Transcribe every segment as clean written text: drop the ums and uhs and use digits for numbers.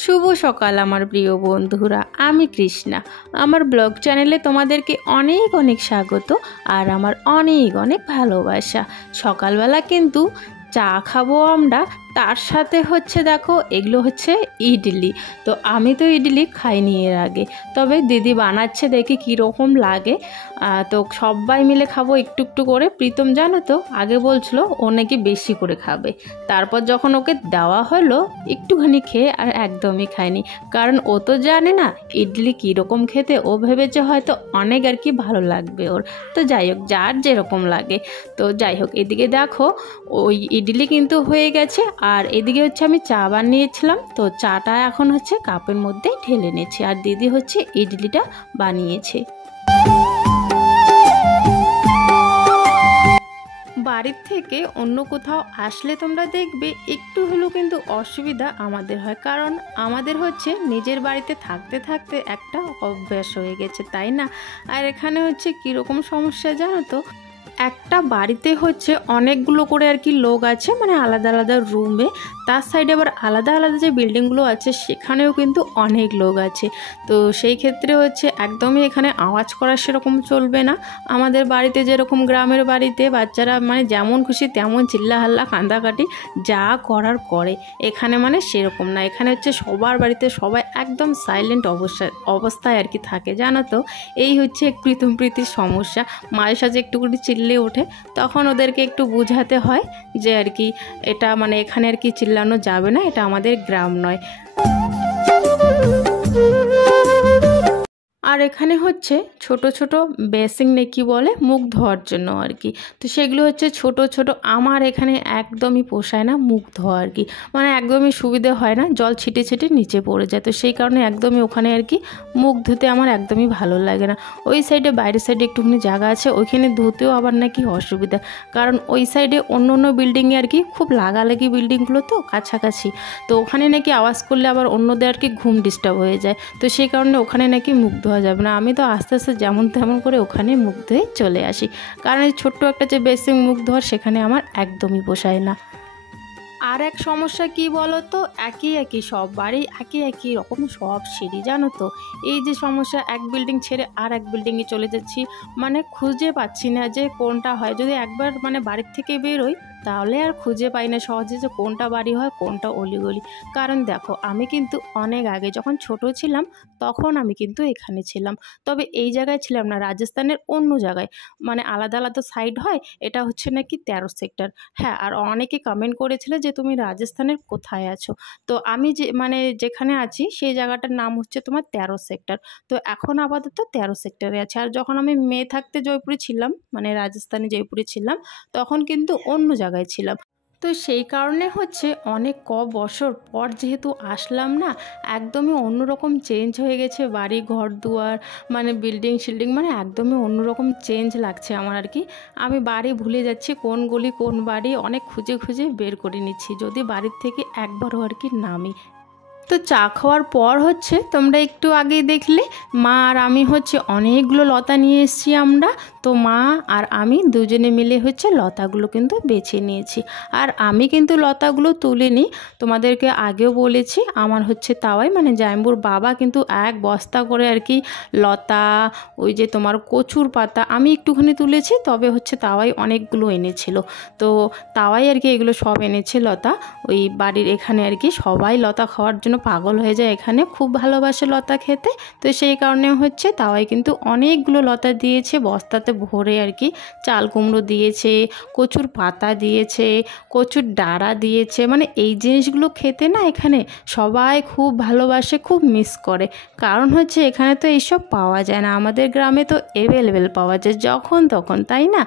শুভ সকাল আমার প্রিয় বন্ধুরা, আমি কৃষ্ণা। আমার ব্লগ চ্যানেলে তোমাদেরকে অনেক অনেক স্বাগত আর আমার অনেক অনেক ভালোবাসা। সকালবেলা কিন্তু চা খাবো আমরা, তার সাথে হচ্ছে দেখো এগুলো হচ্ছে ইডলি। তো আমি তো ইডলি খাইনি এর আগে, তবে দিদি বানাচ্ছে দেখি কীরকম লাগে। তো সবাই মিলে খাবো একটু একটু করে। প্রীতম জানো তো আগে বলছিল ও নাকি বেশি করে খাবে, তারপর যখন ওকে দেওয়া হলো একটুখানি খেয়ে আর একদমই খায়নি, কারণ ও তো জানে না ইডলি কীরকম খেতে। ও ভেবেছে হয়তো অনেক আর কি ভালো লাগবে ওর। তো যাই হোক, যার যেরকম লাগে। তো যাই হোক, এদিকে দেখো ওই ইডলি কিন্তু হয়ে গেছে, আর এদিকে হচ্ছে আমি চা বানিয়েছিলাম। তো চাটা এখন হচ্ছে কাপের মধ্যে ঢেলে নিয়েছি, আর দিদি হচ্ছে ইডলিটা বানিয়েছে। বাড়ির থেকে অন্য কোথাও আসলে তোমরা দেখবে একটু হলেও কিন্তু অসুবিধা আমাদের হয়, কারণ আমাদের হচ্ছে নিজের বাড়িতে থাকতে থাকতে একটা অভ্যাস হয়ে গেছে, তাই না? আর এখানে হচ্ছে কীরকম সমস্যা জানো তো, একটা বাড়িতে হচ্ছে অনেকগুলো করে আর কি লোক আছে, মানে আলাদা আলাদা রুমে। তার সাইডে আবার আলাদা আলাদা যে বিল্ডিংগুলো আছে সেখানেও কিন্তু অনেক লোক আছে। তো সেই ক্ষেত্রে হচ্ছে একদমই এখানে আওয়াজ করা সেরকম চলবে না। আমাদের বাড়িতে যেরকম গ্রামের বাড়িতে বাচ্চারা মানে যেমন খুশি তেমন চিল্লাহাল্লা কান্দাকাটি যা করার করে, এখানে মানে সেরকম না। এখানে হচ্ছে সবার বাড়িতে সবাই একদম সাইলেন্ট অবস্থায় আর কি থাকে, জানো তো। এই হচ্ছে প্রীতম প্রীতির সমস্যা। মাঝে সাঝে একটু করে চিল্লে ওঠে, তখন ওদেরকে একটু বোঝাতে হয় যে আর কি এটা মানে এখানে আর কি চিল্লানো যাবে না, এটা আমাদের গ্রাম নয়। আর এখানে হচ্ছে ছোট ছোট বেসিন নাকি বলে মুখ ধোয়ার জন্য আর কি। তো সেগুলো হচ্ছে ছোট ছোট। আমার এখানে একদমই পোষায় না মুখ ধোয়া আর কি, মানে একদমই সুবিধে হয় না, জল ছিটে ছিটে নিচে পড়ে যায়। তো সেই কারণে একদমই ওখানে আর কি মুখ ধুতে আমার একদমই ভালো লাগে না। ওই সাইডে বাইরের সাইডে একটুখানি জায়গা আছে, ওইখানে ধুতেও আবার নাকি অসুবিধা, কারণ ওই সাইডে অন্য অন্য বিল্ডিংয়ে আর কি খুব লাগালাগি বিল্ডিংগুলো তো কাছাকাছি। তো ওখানে নাকি আওয়াজ করলে আবার অন্যদের আর কি ঘুম ডিস্টার্ব হয়ে যায়। তো সেই কারণে ওখানে নাকি মুখ ধোয়া যাবে না। আমি তো আস্তে আস্তে যেমন তেমন করে ওখানে মুখ ধুয়ে চলে আসি, কারণ এই ছোট্ট একটা যে বেসিন মুখ ধোয়ার সেখানে আমার একদমই পোষায় না। আর এক সমস্যা কি বলো তো, একই সব বাড়ি একই রকম সব সিঁড়ি, জানো তো। এই যে সমস্যা, এক বিল্ডিং ছেড়ে আর এক বিল্ডিংয়ে চলে যাচ্ছি, মানে খুঁজে পাচ্ছি না যে কোনটা হয়। যদি একবার মানে বাড়ির থেকে বেরোই তাহলে আর খুঁজে পাই না সহজে যে কোনটা বাড়ি হয় কোনটা অলিগলি। কারণ দেখো আমি কিন্তু অনেক আগে যখন ছোট ছিলাম তখন আমি কিন্তু এখানে ছিলাম, তবে এই জায়গায় ছিলাম না, রাজস্থানের অন্য জায়গায়। মানে আলাদা আলাদা সাইড হয়, এটা হচ্ছে নাকি 13 সেক্টর। হ্যাঁ, আর অনেকে কমেন্ট করেছিল যে তুমি রাজস্থানের কোথায় আছো। তো আমি যে মানে যেখানে আছি সেই জায়গাটার নাম হচ্ছে তোমার 13 সেক্টর। তো এখন আপাতত 13 সেক্টরে আছে। আর যখন আমি মেয়ে থাকতে জয়পুরে ছিলাম, মানে রাজস্থানে জয়পুরে ছিলাম, তখন কিন্তু অন্য জায়গায় ছিলাম। তো সেই কারণে হচ্ছে অনেক বছর পর যেহেতু আসলাম না, একদমই অন্যরকম চেঞ্জ হয়ে গেছে বাড়ি ঘর দুয়ার, মানে বিল্ডিং শিল্ডিং, মানে একদমই অন্যরকম চেঞ্জ লাগছে আমার আর কি। আমি বাড়ি ভুলে যাচ্ছি, কোন গলি কোন বাড়ি অনেক খুঁজে খুঁজে বের করে নিচ্ছি, যদি বাড়ির থেকে একবারও আর কি নামি। তো চা খাওয়ার পর হচ্ছে তোমরা একটু আগেই দেখলে মা আর আমি হচ্ছে অনেকগুলো লতা নিয়ে এসেছি আমরা। তো মা আর আমি দুজনে মিলে হচ্ছে লতাগুলো কিন্তু বেছে নিয়েছি। আর আমি কিন্তু লতাগুলো তুলিনি, তোমাদেরকে আগেও বলেছি। আমার হচ্ছে তাওয়াই মানে জাইম্বুর বাবা কিন্তু এক বস্তা করে আর কি লতা, ওই যে তোমার কচুর পাতা আমি একটুখানি তুলেছি, তবে হচ্ছে তাওয়াই অনেকগুলো এনেছিল। তো তাওয়াই আর কি এগুলো সব এনেছে লতা। ওই বাড়ির এখানে আর কি সবাই লতা খাওয়ার জন্য পাগল হয়ে যায়, এখানে খুব ভালোবাসে লতা খেতে। তো সেই কারণে হচ্ছে তাওয়াই কিন্তু অনেকগুলো লতা দিয়েছে বস্তাতে ভরে আর কি। চাল কুমড়ো দিয়েছে, কচুর পাতা দিয়েছে, কচুর ডাঁড়া দিয়েছে, মানে এই জিনিসগুলো খেতে না এখানে সবাই খুব ভালোবাসে, খুব মিস করে। কারণ হচ্ছে এখানে তো এইসব পাওয়া যায় না, আমাদের গ্রামে তো অ্যাভেলেবেল পাওয়া যায় যখন তখন, তাই না?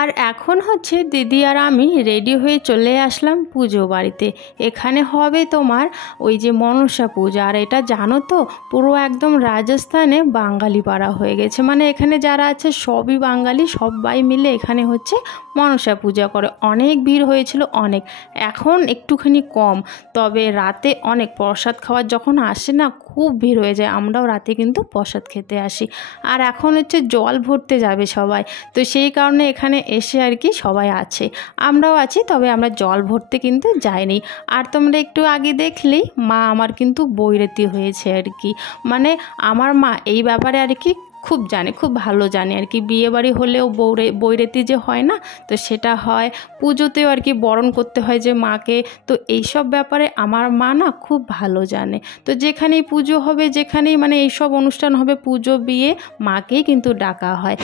আর এখন হচ্ছে দিদি আর আমি রেডি হয়ে চলে আসলাম পুজো বাড়িতে। এখানে হবে তোমার ওই যে মনসা পূজা। আর এটা জানো তো পুরো একদম রাজস্থানে বাঙালি পাড়া হয়ে গেছে, মানে এখানে যারা আছে সবই বাঙালি, সবাই মিলে এখানে হচ্ছে মনসা পূজা করে। অনেক ভিড় হয়েছিল, অনেক। এখন একটুখানি কম, তবে রাতে অনেক প্রসাদ খাওয়ার যখন আসে না খুব ভিড় হয়ে যায়। আমরাও রাতে কিন্তু প্রসাদ খেতে আসি। আর এখন হচ্ছে জল ভরতে যাবে সবাই, তো সেই কারণে এখানে এসে আর কি সবাই আছে, আমরাও আছি, তবে আমরা জল ভরতে কিন্তু যাইনি। আর তোমরা একটু আগে দেখলেই মা আমার কিন্তু বৈরাতি হয়েছে আর কি। মানে আমার মা এই ব্যাপারে আর কি খুব জানে, খুব ভালো জানে আর কি। বিয়েবাড়ি হলেও বৈরাতি যে হয় না, তো সেটা হয়। পুজোতেও আর কি বরণ করতে হয় যে মাকে, তো এইসব ব্যাপারে আমার মা না খুব ভালো জানে। তো যেখানেই পুজো হবে, যেখানেই মানে এইসব অনুষ্ঠান হবে, পুজো বিয়ে, মাকেই কিন্তু ডাকা হয়।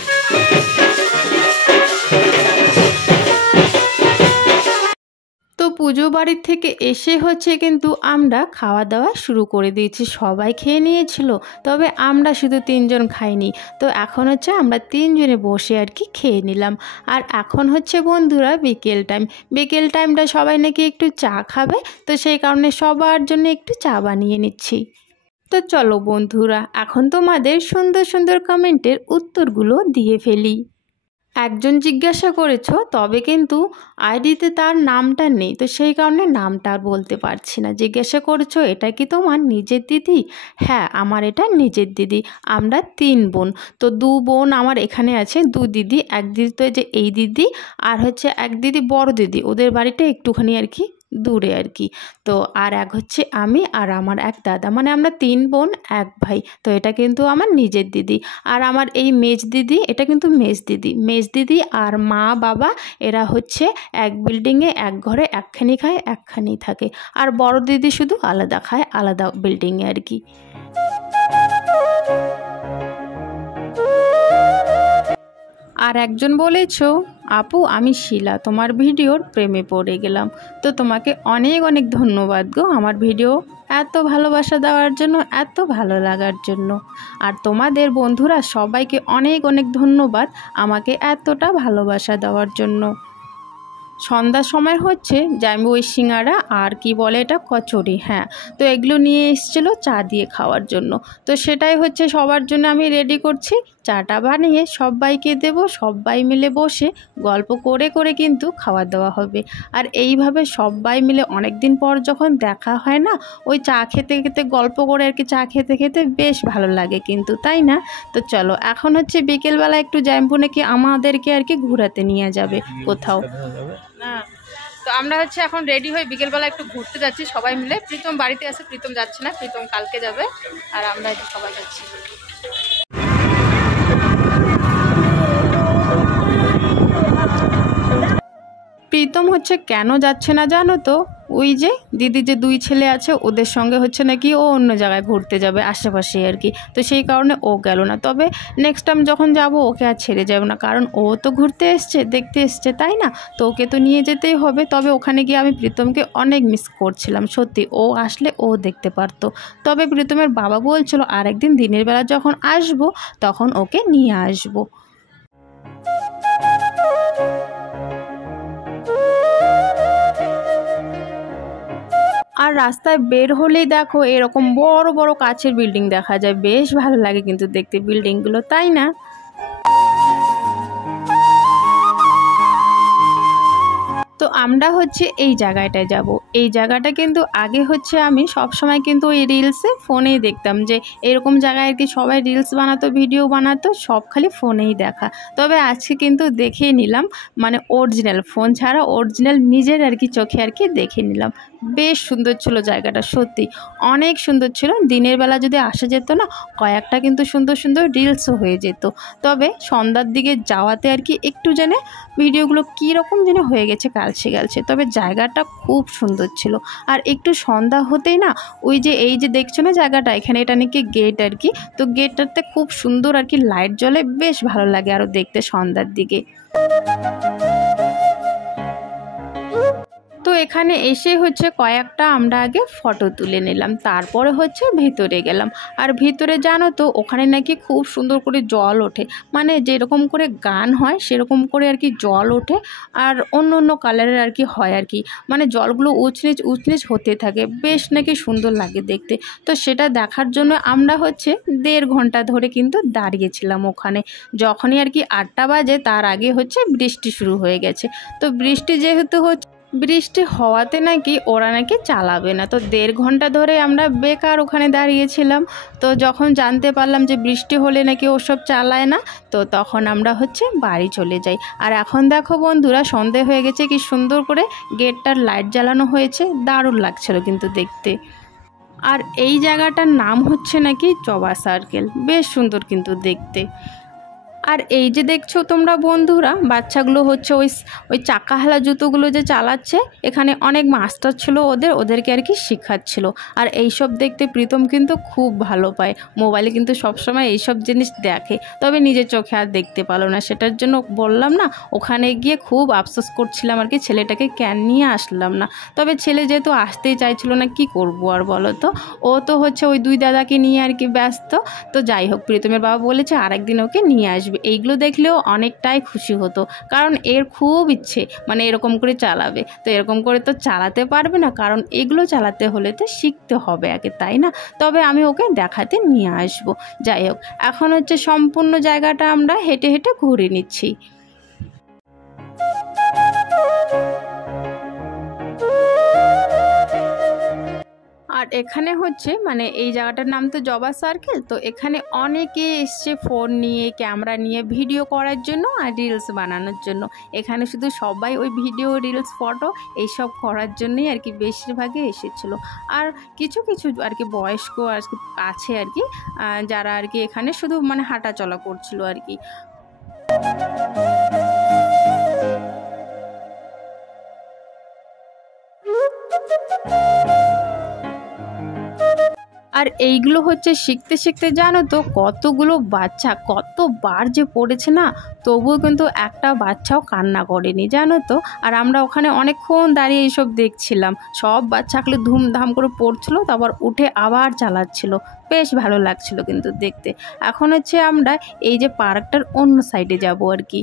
তো পুজো বাড়ির থেকে এসে হচ্ছে কিন্তু আমরা খাওয়া দাওয়া শুরু করে দিয়েছি। সবাই খেয়ে নিয়েছিল, তবে আমরা শুধু 3 জন খাইনি। তো এখন হচ্ছে আমরা 3 জনে বসে আর কি খেয়ে নিলাম। আর এখন হচ্ছে বন্ধুরা বিকেল টাইম। বিকেল টাইমটা সবাই নাকি একটু চা খাবে, তো সেই কারণে সবার জন্য একটু চা বানিয়ে নিচ্ছি। তো চলো বন্ধুরা, এখন তোমাদের সুন্দর সুন্দর কমেন্টের উত্তরগুলো দিয়ে ফেলি। একজন জিজ্ঞাসা করেছো, তবে কিন্তু আইডিতে তার নামটা নেই, তো সেই কারণে নামটা আর বলতে পারছি না। জিজ্ঞাসা করেছো এটা কি তোমার নিজের দিদি? হ্যাঁ, আমার এটা নিজের দিদি। আমরা 3 বোন। তো 2 বোন আমার এখানে আছে, 2 দিদি। এক দিদি তো যে এই দিদি, আর হচ্ছে এক দিদি বড় দিদি, ওদের বাড়িটা একটুখানি আর কি দূরে আর কি। তো আর এক হচ্ছে আমি আর আমার এক দাদা, মানে আমরা 3 বোন 1 ভাই। তো এটা কিন্তু আমার নিজের দিদি। আর আমার এই মেজ দিদি, এটা কিন্তু মেজ দিদি। মেজ দিদি আর মা বাবা এরা হচ্ছে এক বিল্ডিংয়ে, এক ঘরে একখানি খায় একখানি থাকে। আর বড় দিদি শুধু আলাদা খায়, আলাদা বিল্ডিংয়ে আর কি। আর একজন বলেছো, আপু আমি শিলা, তোমার ভিডিওর প্রেমে পড়ে গেলাম। তো তোমাকে অনেক অনেক ধন্যবাদ গো, আমার ভিডিও এত ভালোবাসা দেওয়ার জন্য, এত ভালো লাগার জন্য। আর তোমাদের বন্ধুরা সবাইকে অনেক অনেক ধন্যবাদ আমাকে এতটা ভালোবাসা দেওয়ার জন্য। সন্ধ্যার সময় হচ্ছে যে আমি ওই সিঙ্গারা আর কি বলে এটা কচুরি, হ্যাঁ, তো এগুলো নিয়ে এসেছিলো চা দিয়ে খাওয়ার জন্য। তো সেটাই হচ্ছে সবার জন্য আমি রেডি করছি। চাটা বানিয়ে সবাইকে দেব, সবাই মিলে বসে গল্প করে করে কিন্তু খাওয়া দাওয়া হবে। আর এইভাবে সবাই মিলে অনেক দিন পর যখন দেখা হয় না, ওই চা খেতে খেতে গল্প করে আর কি, চা খেতে খেতে বেশ ভালো লাগে কিন্তু, তাই না? তো চলো এখন হচ্ছে বিকেলবেলা একটু জ্যাম্পু নাকি আমাদেরকে আর কি ঘোরাতে নিয়ে যাবে কোথাও না। তো আমরা হচ্ছে এখন রেডি হয়ে বিকেলবেলা একটু ঘুরতে যাচ্ছি সবাই মিলে। প্রীতম বাড়িতে আছে, প্রীতম যাচ্ছে না, প্রীতম কালকে যাবে। আর আমরা একটু সবাই যাচ্ছি। প্রীতম হচ্ছে কেন যাচ্ছে না জানো তো? ওই যে দিদি যে 2 ছেলে আছে, ওদের সঙ্গে হচ্ছে নাকি ও অন্য জায়গায় ঘুরতে যাবে আশেপাশে আর কি। তো সেই কারণে ও গেল না। তবে নেক্সট টাইম যখন যাব ওকে আর ছেড়ে যাব না, কারণ ও তো ঘুরতে এসছে, দেখতে এসছে, তাই না? তো ওকে তো নিয়ে যেতেই হবে। তবে ওখানে গিয়ে আমি প্রীতমকে অনেক মিস করছিলাম সত্যি। ও আসলে ও দেখতে পারতো। তবে প্রীতমের বাবা বলছিল আরেকদিন দিনের বেলা যখন আসবো তখন ওকে নিয়ে আসবো। আর রাস্তায় বের হলেই দেখো এরকম বড় বড় কাচের বিল্ডিং দেখা যায়, বেশ ভালো লাগে কিন্তু দেখতে বিল্ডিংগুলো, তাই না? তো আমরা হচ্ছে এই জায়গাটায় যাব। এই জায়গাটা কিন্তু আগে হচ্ছে আমি সব সময় কিন্তু ওই রিলসে ফোনেই দেখতাম যে এরকম জায়গায় আর কি সবাই রিলস বানাতো, ভিডিও বানাতো, সব খালি ফোনেই দেখা। তবে আজকে কিন্তু দেখে নিলাম, মানে অরিজিনাল, ফোন ছাড়া অরিজিনাল নিজের আর কি চোখে আর কি দেখে নিলাম। বেশ সুন্দর ছিল জায়গাটা, সত্যি অনেক সুন্দর ছিল। দিনের বেলা যদি আসা যেত না, কয়েকটা কিন্তু সুন্দর সুন্দর রিলসও হয়ে যেত। তবে সন্ধ্যার দিকে যাওয়াতে আর কি একটু যেন ভিডিওগুলো কীরকম যেন হয়ে গেছে, কালছে কালছে। তবে জায়গাটা খুব সুন্দর ছিল। আর একটু সন্ধ্যা হতেই না, ওই যে এই যে দেখছো না জায়গাটা, এখানে এটা নাকি গেট আর কি। তো গেটটাতে খুব সুন্দর আর কি লাইট জ্বলে, বেশ ভালো লাগে আরও দেখতে সন্ধ্যার দিকে। তো এখানে এসে হচ্ছে কয়েকটা আমরা আগে ফটো তুলে নিলাম, তারপরে হচ্ছে ভিতরে গেলাম। আর ভিতরে জানো তো ওখানে নাকি খুব সুন্দর করে জল ওঠে, মানে যেরকম করে গান হয় সেরকম করে আর কি জল ওঠে, আর অন্য অন্য কালারের আর কি হয় আর কি, মানে জলগুলো উঁচনিচ উঁচনিচ হতে থাকে, বেশ নাকি সুন্দর লাগে দেখতে। তো সেটা দেখার জন্য আমরা হচ্ছে 1.5 ঘন্টা ধরে কিন্তু দাঁড়িয়েছিলাম ওখানে। যখনই আর কি 8টা বাজে তার আগে হচ্ছে বৃষ্টি শুরু হয়ে গেছে। তো বৃষ্টি যেহেতু হচ্ছে, বৃষ্টি হওয়াতে নাকি ওরা নাকি চালাবে না, তো 1.5 ঘন্টা ধরে আমরা বেকার ওখানে দাঁড়িয়েছিলাম। তো যখন জানতে পারলাম যে বৃষ্টি হলে নাকি ওসব চালায় না, তো তখন আমরা হচ্ছে বাড়ি চলে যাই। আর এখন দেখো বন্ধুরা সন্ধে হয়ে গেছে, কি সুন্দর করে গেটটার লাইট জ্বালানো হয়েছে, দারুণ লাগছিল কিন্তু দেখতে। আর এই জায়গাটার নাম হচ্ছে নাকি জবা সার্কেল, বেশ সুন্দর কিন্তু দেখতে। আর এই যে দেখছো তোমরা বন্ধুরা, বাচ্চাগুলো হচ্ছে ওই চাকা হেলা জুতোগুলো যে চালাচ্ছে, এখানে অনেক মাস্টার ছিল ওদেরকে আর কি শেখাচ্ছিল। আর এইসব দেখতে প্রীতম কিন্তু খুব ভালো পায়, মোবাইলে কিন্তু সবসময় এইসব জিনিস দেখে, তবে নিজের চোখে আর দেখতে পারলো না। সেটার জন্য বললাম না, ওখানে গিয়ে খুব আফসোস করছিলাম আর কি, ছেলেটাকে কেন নিয়ে আসলাম না। তবে ছেলে যেহেতু আসতেই চাইছিল না, কি করব আর বলো তো, ও তো হচ্ছে ওই 2 দাদাকে নিয়ে আর কি ব্যস্ত। তো যাই হোক, প্রীতমের বাবা বলেছে আরেকদিন ওকে নিয়ে আসবে। এইগুলো দেখলেও অনেকটাই খুশি হতো, কারণ এর খুব ইচ্ছে মানে এরকম করে চালাবে। তো এরকম করে তো চালাতে পারবে না, কারণ এগুলো চালাতে হলে তো শিখতে হবে আগে, তাই না? তবে আমি ওকে দেখাতে নিয়ে আসবো। যাই হোক, এখন হচ্ছে সম্পূর্ণ জায়গাটা আমরা হেঁটে হেঁটে ঘুরে নিচ্ছি। আর এখানে হচ্ছে মানে এই জায়গাটার নাম তো জবা সার্কেল। তো এখানে অনেকে এসছে ফোন নিয়ে, ক্যামেরা নিয়ে ভিডিও করার জন্য আর রিলস বানানোর জন্য। এখানে শুধু সবাই ওই ভিডিও, রিলস, ফটো এইসব করার জন্যই আর কি বেশিরভাগই এসেছিল। আর কিছু কিছু আর কি বয়স্ক আর কি আছে আর কি, যারা আর কি এখানে শুধু মানে হাঁটা চলা করছিল আর কি। আর এইগুলো হচ্ছে শিখতে শিখতে জানো তো কতগুলো বাচ্চা কতবার যে পড়েছে না, তবুও কিন্তু একটা বাচ্চাও কান্না করেনি জানো তো। আর আমরা ওখানে অনেকক্ষণ দাঁড়িয়ে এইসব দেখছিলাম, সব বাচ্চাগুলো ধুমধাম করে পড়ছিল, তারপর উঠে আবার চালাচ্ছিল, বেশ ভালো লাগছিল কিন্তু দেখতে। এখন হচ্ছে আমরা এই যে পার্কটার অন্য সাইডে যাব আর কি।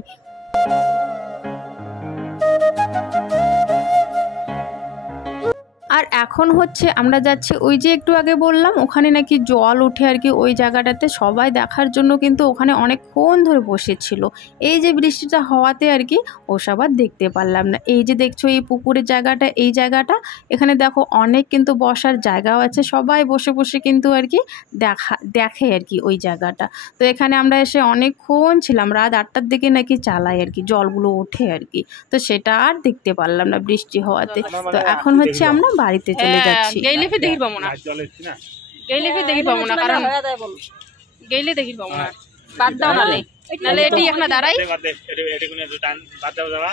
আর এখন হচ্ছে আমরা যাচ্ছি ওই যে একটু আগে বললাম ওখানে নাকি জল উঠে আর কি, ওই জায়গাটাতে সবাই দেখার জন্য কিন্তু ওখানে অনেকক্ষণ ধরে বসেছিল। এই যে বৃষ্টিটা হওয়াতে আর কি ওসব আর দেখতে পারলাম না। এই যে দেখছো এই পুকুরের জায়গাটা, এই জায়গাটা এখানে দেখো অনেক কিন্তু বসার জায়গাও আছে, সবাই বসে বসে কিন্তু আর কি দেখে আর কি ওই জায়গাটা। তো এখানে আমরা এসে অনেকক্ষণ ছিলাম, রাত 8টার দিকে নাকি চালাই আর কি, জলগুলো ওঠে আর কি। তো সেটা আর দেখতে পারলাম না বৃষ্টি হওয়াতে। তো এখন হচ্ছে আমরা বাড়িতে চলে যাচ্ছি। গেইলে ফির দেখি পাবো না, গেইলে ফির দেখি পাবো না, কারণ গেইলে দেখি পাবো না। বাদ দাও নালে নালে এটি এখন দাঁড়াই বাদ দাও যাওয়া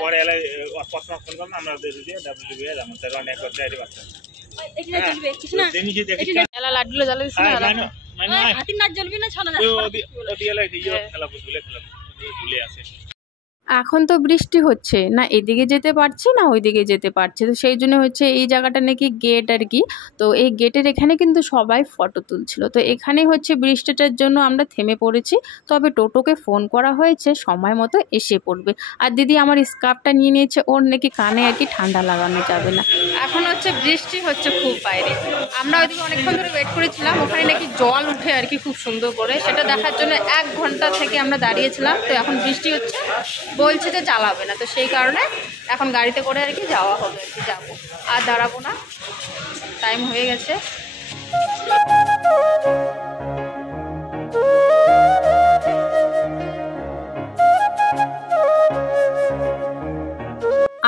পরে এলে প্রশ্ন ফোন করব আমরা দিয়ে ডাব্লিউ দিয়ে যাবো তার অনেক করতে আইবা এখানে দেখবে কিছু না দেনিছে দেখি এলা লাড্ডুলে জ্বালা দিছ না মানে হাতি না জ্বলবি না ছনা যাচ্ছে ওদি এলা দিও খেলা বুঝলে ভুলে আছে। এখন তো বৃষ্টি হচ্ছে না, এদিকে যেতে পারছি না ওইদিকে যেতে পারছি, তো সেই জন্য হচ্ছে এই জায়গাটা নাকি গেট আর কি। তো এই গেটের এখানে কিন্তু সবাই ফটো তুলছিল। তো এখানে হচ্ছে বৃষ্টিটার জন্য আমরা থেমে পড়েছি, তবে টোটোকে ফোন করা হয়েছে সময় মতো এসে পড়বে। আর দিদি আমার স্কার্ফটা নিয়ে নিয়েছে, ওর নাকি কানে আর কি ঠান্ডা লাগানো যাবে না। এখন হচ্ছে বৃষ্টি হচ্ছে খুব বাইরে, আমরা ওইদিকে অনেকক্ষণ ধরে ওয়েট করেছিলাম, ওখানে নাকি জল উঠে আর কি খুব সুন্দর করে, সেটা দেখার জন্য 1 ঘন্টা থেকে আমরা দাঁড়িয়েছিলাম। তো এখন বৃষ্টি হচ্ছে, বলছে যে চালাবে না, তো সেই কারণে এখন গাড়িতে করে আর কি যাওয়া হবে আর কি, যাবো আর দাঁড়াবো না, টাইম হয়ে গেছে।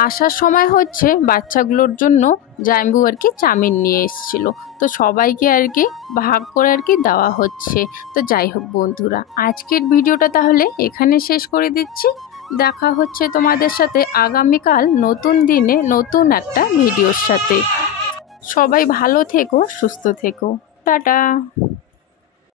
আসার সময় হচ্ছে বাচ্চাগুলোর জন্য জাম্বু আর কি চাউমিন নিয়ে এসেছিলো, তো সবাইকে আর কি ভাগ করে আর কি দেওয়া হচ্ছে। তো যাই হোক বন্ধুরা, আজকের ভিডিওটা তাহলে এখানে শেষ করে দিচ্ছি। দেখা হচ্ছে তোমাদের সাথে আগামীকাল নতুন দিনে নতুন একটা ভিডিওর সাথে। সবাই ভালো থেকো, সুস্থ থেকো, টাটা।